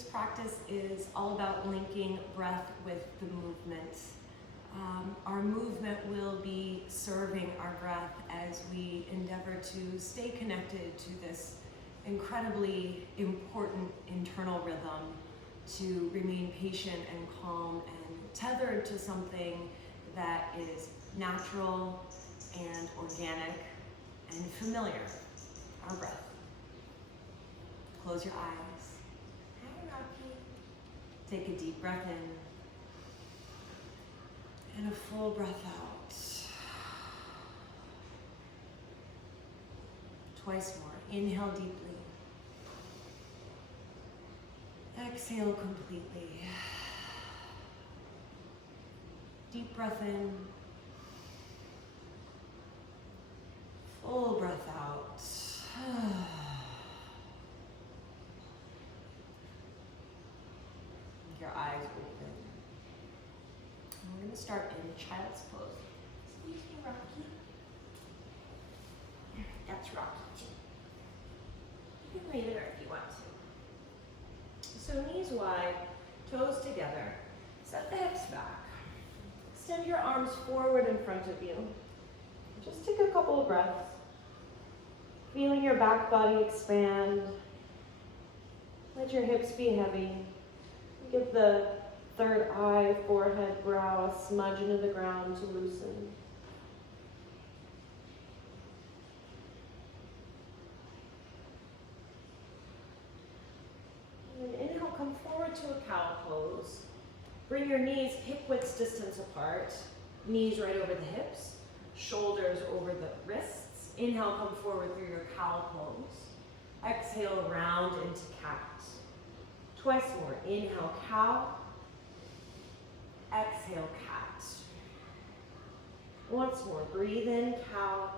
Today's practice is all about linking breath with the movement. Our movement will be serving our breath as we endeavor to stay connected to this incredibly important internal rhythm, to remain patient and calm and tethered to something that is natural and organic and familiar, our breath. Close your eyes. Hi, Rocky. Take a deep breath in and a full breath out. Twice more. Inhale deeply. Exhale completely. Deep breath in. Full breath out. Your eyes open. We're going to start in child's pose. Excuse me, Rocky. That's Rocky too. You can leave it if you want to. So knees wide, toes together. Set the hips back. Extend your arms forward in front of you. Just take a couple of breaths. Feeling your back body expand. Let your hips be heavy. Give the third eye, forehead, brow a smudge into the ground to loosen. And inhale, come forward to a cow pose. Bring your knees hip-width distance apart. Knees right over the hips. Shoulders over the wrists. Inhale, come forward through your cow pose. Exhale, round into cat. Twice more. Inhale, cow. Exhale, cat. Once more. Breathe in, cow.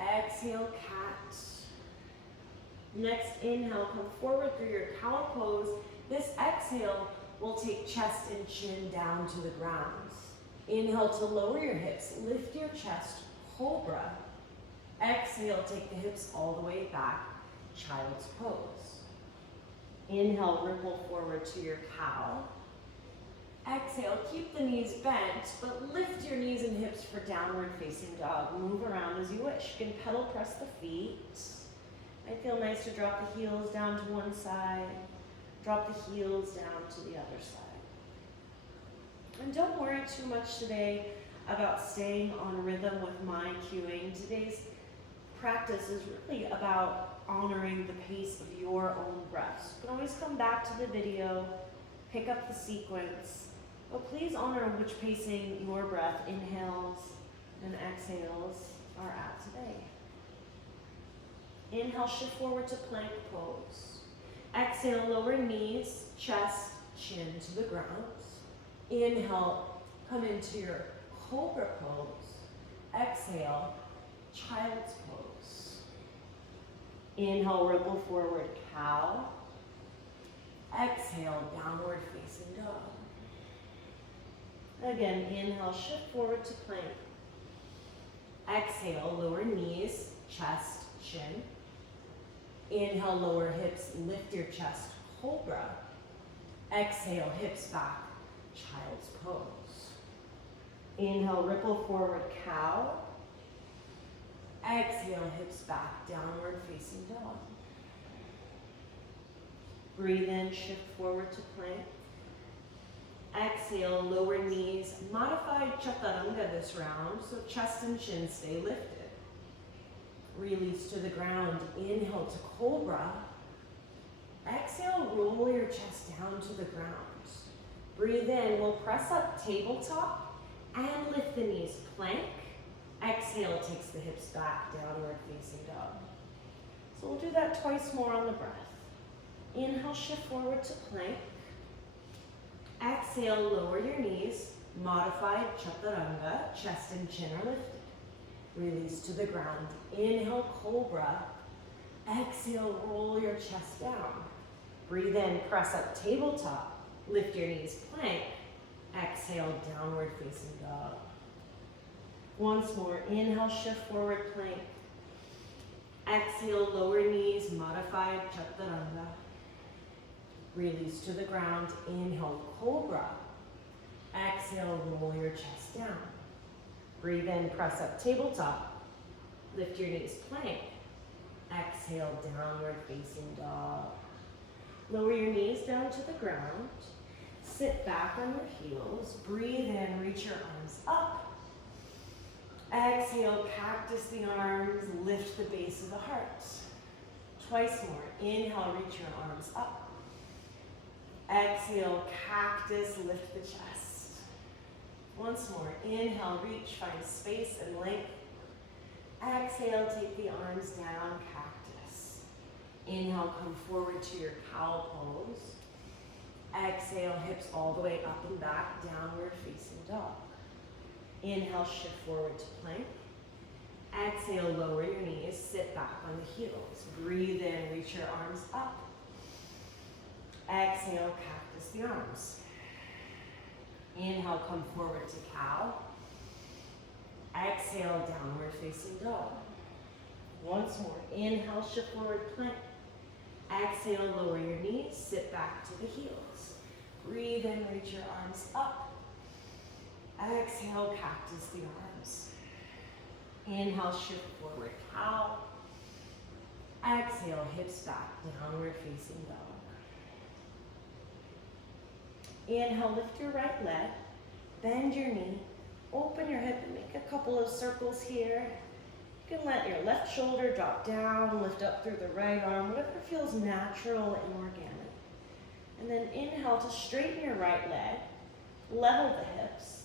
Exhale, cat. Next inhale, come forward through your cow pose. This exhale will take chest and chin down to the ground. Inhale to lower your hips. Lift your chest, cobra. Exhale, take the hips all the way back, child's pose. Inhale, ripple forward to your cow. Exhale, keep the knees bent, but lift your knees and hips for downward facing dog. Move around as you wish. You can pedal press the feet. Might feel nice to drop the heels down to one side, drop the heels down to the other side. And don't worry too much today about staying on rhythm with my cueing. Today's practice is really about honoring the pace of your own breaths. You can always come back to the video, pick up the sequence, but please honor which pacing your breath, inhales and exhales, are at today. Inhale, shift forward to plank pose. Exhale, lower knees, chest, chin to the ground. Inhale, come into your cobra pose. Exhale, child's pose. Inhale, ripple forward, cow. Exhale, downward facing dog. Again, inhale, shift forward to plank. Exhale, lower knees, chest, chin. Inhale, lower hips, lift your chest, cobra. Exhale, hips back, child's pose. Inhale, ripple forward, cow. Exhale, hips back, downward facing dog. Breathe in, shift forward to plank. Exhale, lower knees, modified chaturanga this round, so chest and chin stay lifted. Release to the ground, inhale to cobra. Exhale, roll your chest down to the ground. Breathe in, we'll press up tabletop and lift the knees, plank. Exhale takes the hips back, downward facing dog. So we'll do that twice more on the breath. Inhale, shift forward to plank. Exhale, lower your knees, modified chaturanga, chest and chin are lifted. Release to the ground. Inhale, cobra. Exhale, roll your chest down. Breathe in, press up tabletop. Lift your knees, plank. Exhale, downward facing dog. Once more, inhale, shift forward, plank. Exhale, lower knees, modified chaturanga. Release to the ground. Inhale, cobra. Exhale, roll your chest down. Breathe in, press up, tabletop. Lift your knees, plank. Exhale, downward facing dog. Lower your knees down to the ground. Sit back on your heels. Breathe in, reach your arms up. Exhale, cactus the arms, lift the base of the heart. Twice more. Inhale, reach your arms up. Exhale, cactus, lift the chest. Once more. Inhale, reach, find space and length. Exhale, take the arms down, cactus. Inhale, come forward to your cow pose. Exhale, hips all the way up and back, downward facing dog. Inhale, shift forward to plank. Exhale, lower your knees, sit back on the heels. Breathe in, reach your arms up. Exhale, cactus the arms. Inhale, come forward to cow. Exhale, downward facing dog. Once more. Inhale, shift forward, plank. Exhale, lower your knees, sit back to the heels. Breathe in, reach your arms up. Exhale, cactus the arms. Inhale, shift forward, cow. Exhale, hips back, downward facing dog. Inhale, lift your right leg, bend your knee, open your hip and make a couple of circles here. You can let your left shoulder drop down, lift up through the right arm, whatever feels natural and organic. And then inhale to straighten your right leg, level the hips.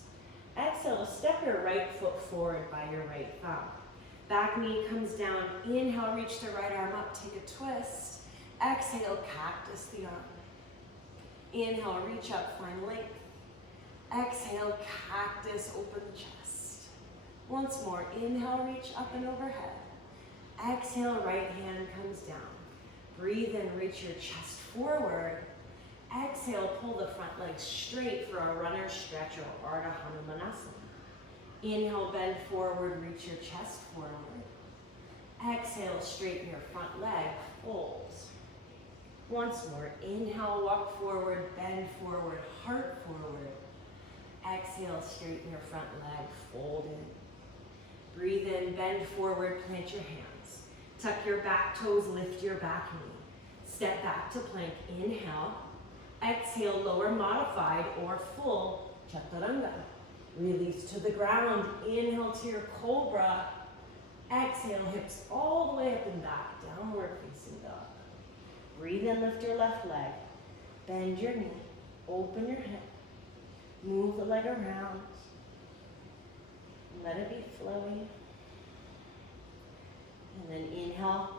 Exhale to step your right foot forward by your right thumb. Back knee comes down. Inhale, reach the right arm up, take a twist. Exhale, cactus the arm. Inhale, reach up, find length. Exhale, cactus, open the chest. Once more, inhale, reach up and overhead. Exhale, right hand comes down. Breathe in, reach your chest forward. Exhale, pull the front leg straight for a runner stretch or Ardha Hanumanasana. Inhale, bend forward, reach your chest forward. Exhale, straighten your front leg, fold. Once more, inhale, walk forward, bend forward, heart forward. Exhale, straighten your front leg, fold in. Breathe in, bend forward, plant your hands. Tuck your back toes, lift your back knee. Step back to plank, inhale. Exhale, lower modified or full chaturanga. Release to the ground, inhale to your cobra. Exhale, hips all the way up and back, downward facing dog. Breathe in, lift your left leg. Bend your knee, open your hip. Move the leg around. Let it be flowy. And then inhale,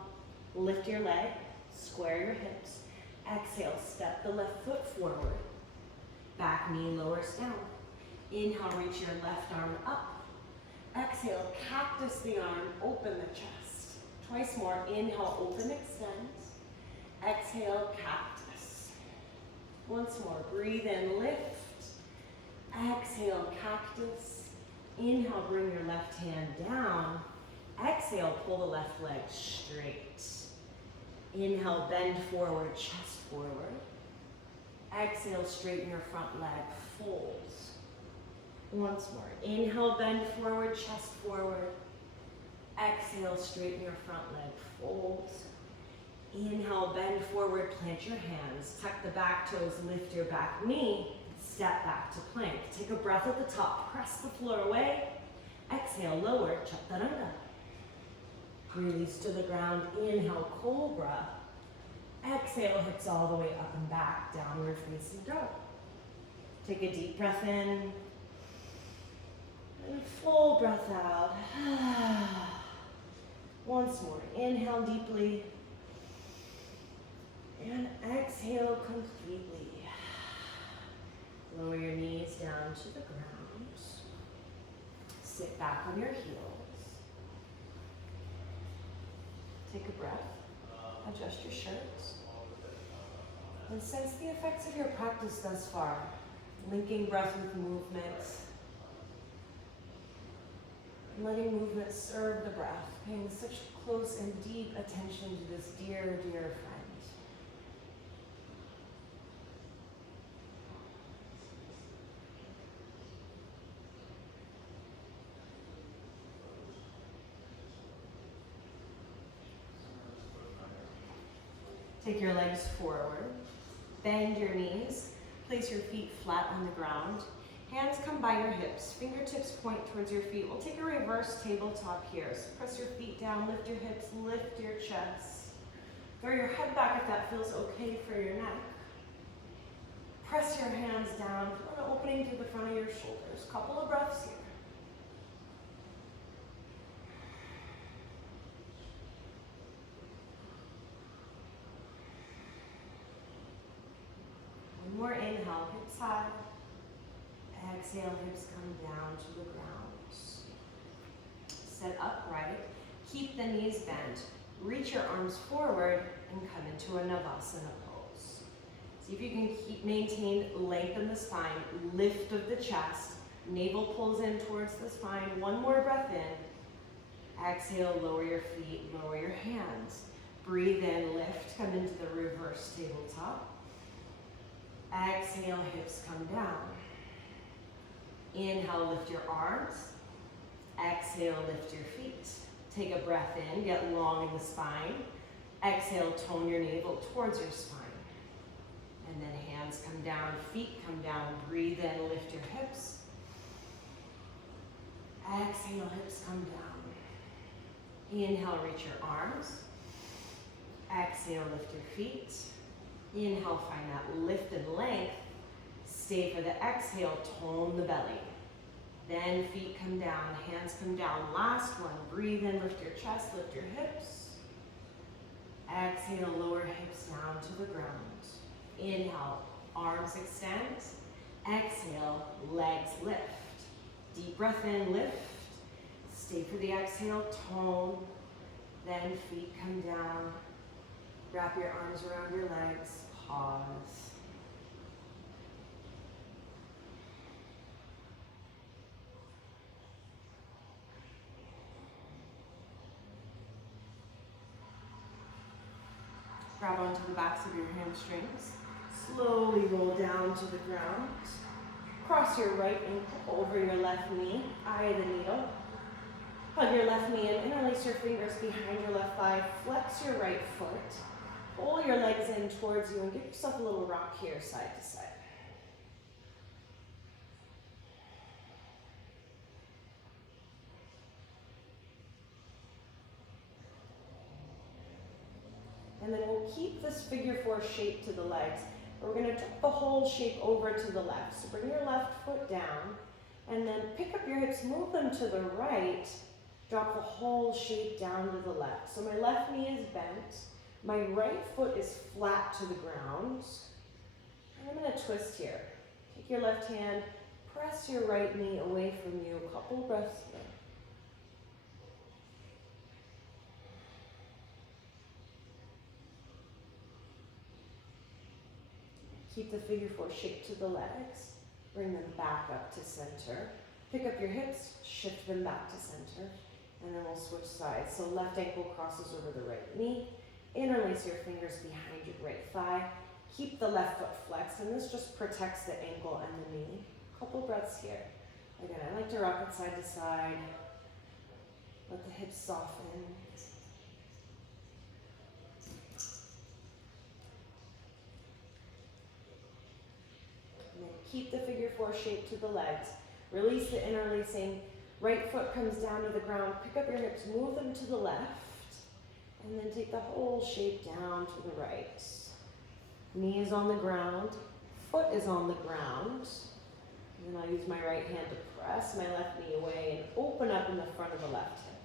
lift your leg, square your hips. Exhale, step the left foot forward. Back knee lowers down. Inhale, reach your left arm up. Exhale, cactus the arm, open the chest. Twice more, inhale, open, extend. Exhale, cactus. Once more, breathe in, lift. Exhale, cactus. Inhale, bring your left hand down. Exhale, pull the left leg straight. Inhale, bend forward, chest forward. Exhale, straighten your front leg, fold. Once more, inhale, bend forward, chest forward. Exhale, straighten your front leg, fold. Inhale, bend forward, plant your hands. Tuck the back toes, lift your back knee. Step back to plank. Take a breath at the top, press the floor away. Exhale, lower, chaturanga. Release to the ground, inhale, cobra. Exhale, hips all the way up and back, downward facing dog. Take a deep breath in. And full breath out. Once more, inhale deeply. And exhale completely. Lower your knees down to the ground. Sit back on your heels. Take a breath. Adjust your shirts. And sense the effects of your practice thus far. Linking breath with movement. Letting movement serve the breath. Paying such close and deep attention to this dear, dear friend. Take your legs forward. Bend your knees. Place your feet flat on the ground. Hands come by your hips. Fingertips point towards your feet. We'll take a reverse tabletop here. So press your feet down, lift your hips, lift your chest. Throw your head back if that feels okay for your neck. Press your hands down, feel an opening through the front of your shoulders. Couple of breaths here. One more inhale, hips high. Exhale, hips come down to the ground. Sit upright. Keep the knees bent. Reach your arms forward and come into a Navasana pose. See if you can maintain length in the spine, lift of the chest. Navel pulls in towards the spine. One more breath in. Exhale, lower your feet, lower your hands. Breathe in, lift, come into the reverse tabletop. Exhale, hips come down. Inhale, lift your arms. Exhale, lift your feet. Take a breath in, get long in the spine. Exhale, tone your navel towards your spine. And then hands come down, feet come down. Breathe in, lift your hips. Exhale, hips come down. Inhale, reach your arms. Exhale, lift your feet. Inhale, find that lift and length. Stay for the exhale, tone the belly. Then feet come down, hands come down. Last one, breathe in, lift your chest, lift your hips. Exhale, lower hips down to the ground. Inhale, arms extend. Exhale, legs lift. Deep breath in, lift. Stay for the exhale, tone. Then feet come down. Wrap your arms around your legs, pause. Grab onto the backs of your hamstrings. Slowly roll down to the ground. Cross your right ankle over your left knee, eye of the needle. Hug your left knee and interlace your fingers behind your left thigh. Flex your right foot. Pull your legs in towards you and give yourself a little rock here, side to side. And then we'll keep this figure four shape to the legs. We're going to drop the whole shape over to the left. So bring your left foot down and then pick up your hips, move them to the right. Drop the whole shape down to the left. So my left knee is bent. My right foot is flat to the ground. And I'm going to twist here. Take your left hand, press your right knee away from you. A couple breaths here. Keep the figure four shape to the legs. Bring them back up to center. Pick up your hips, shift them back to center. And then we'll switch sides. So left ankle crosses over the right knee. Interlace your fingers behind your right thigh. Keep the left foot flexed, and this just protects the ankle and the knee. Couple breaths here. Again, I like to rock it side to side. Let the hips soften. And then keep the figure four shape to the legs. Release the interlacing. Right foot comes down to the ground. Pick up your hips, move them to the left. And then take the whole shape down to the right. Knee is on the ground, foot is on the ground. And then I'll use my right hand to press my left knee away and open up in the front of the left hip.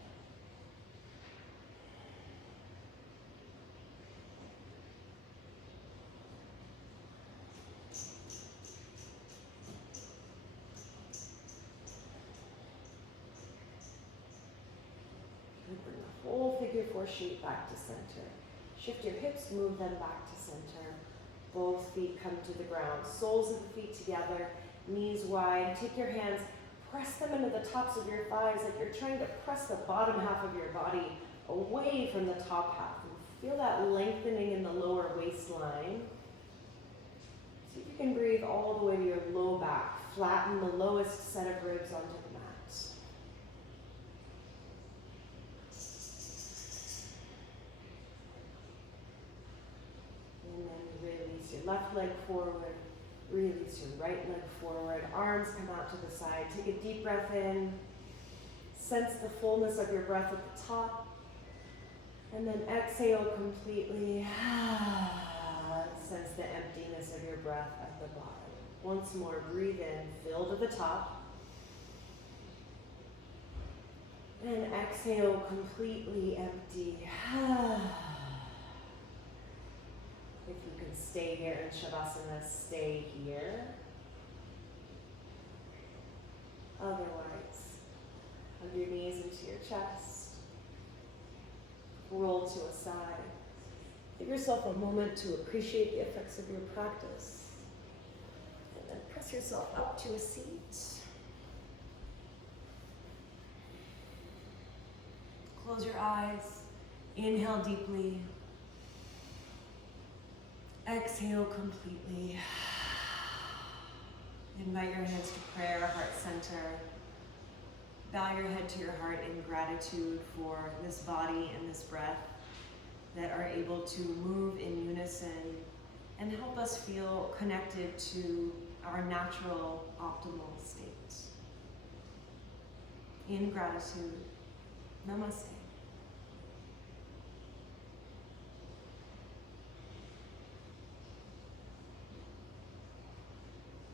Bring the whole figure four shape back to center. Shift your hips, move them back to center. Both feet come to the ground. Soles of the feet together, knees wide. Take your hands, press them into the tops of your thighs like you're trying to press the bottom half of your body away from the top half. And feel that lengthening in the lower waistline. See if you can breathe all the way to your low back. Flatten the lowest set of ribs onto the mat. your left leg forward. Release your right leg forward. Arms come out to the side. Take a deep breath in. Sense the fullness of your breath at the top. And then exhale completely. Sense the emptiness of your breath at the bottom. Once more, breathe in, fill to the top. And exhale, completely empty. If you can stay here in Shavasana, stay here. Otherwise, hug your knees into your chest. Roll to a side. Give yourself a moment to appreciate the effects of your practice. And then press yourself up to a seat. Close your eyes. Inhale deeply. Exhale completely. Invite your hands to prayer, heart center. Bow your head to your heart in gratitude for this body and this breath that are able to move in unison and help us feel connected to our natural, optimal state. In gratitude, namaste.